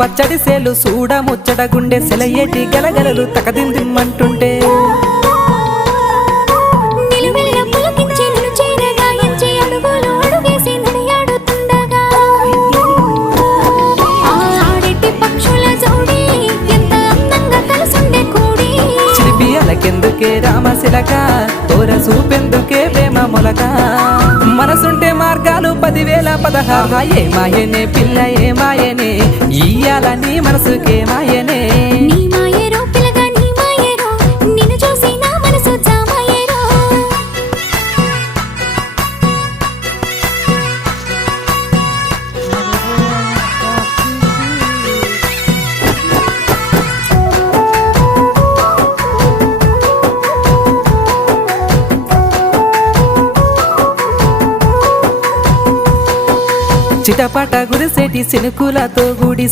పచ్చడి సేలు సూడ ముచ్చట గుండె సెలయేటి గలగలలు తకదిందిమ్మంటుంటే కెందుకే రామశిలక తోర చూపెందుకే ప్రేమ మొలక మనసుంటే మార్గాలు 10,016 ఏ మాయనే పిల్ల ఏ మాయనే ఇయ్యాల నీ మనసుకే మాయనే నీ మాయేరో పిల్లగా నీ మాయేరో నిన్ను చూసి నా మనసు జామాయేరో చిటపట గురిసేటి సినుకులతో గుడి